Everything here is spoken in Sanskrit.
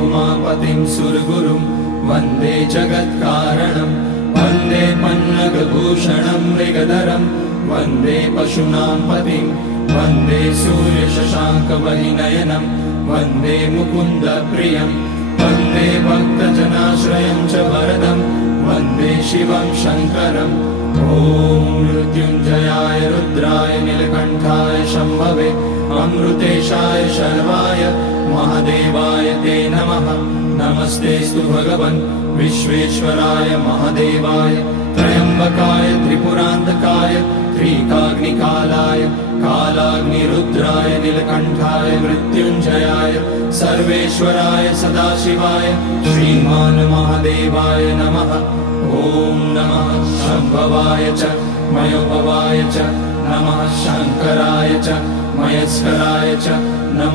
उमापतिं सुरगुरुं वन्दे जगत्कारणं वन्दे पन्नगभूषणं मृगधरं वन्दे पशूनां पतिं वन्दे सूर्यशशाङ्कवहिनयनं वन्दे मुकुन्दप्रियं वन्दे भक्तजनाश्रयं च वरदं वन्दे शिवं शङ्करम् ॐ मृत्युञ्जयाय रुद्राय नीलकण्ठाय शम्भवे अमृतेशाय शर्वाय महादेवाय ते नमः। नमस्तेऽस्तु भगवन् विश्वेश्वराय महादेवाय त्र्यम्बकाय त्रिपुरान्तकाय त्रिकाग्निकालाय कालाग्निरुद्राय नीलकण्ठाय मृत्युञ्जयाय सर्वेश्वराय सदाशिवाय श्रीमान् महादेवाय नमः। ॐ नमः शम्भवाय च मयोभवाय च नमः शङ्कराय च मयस्कराय च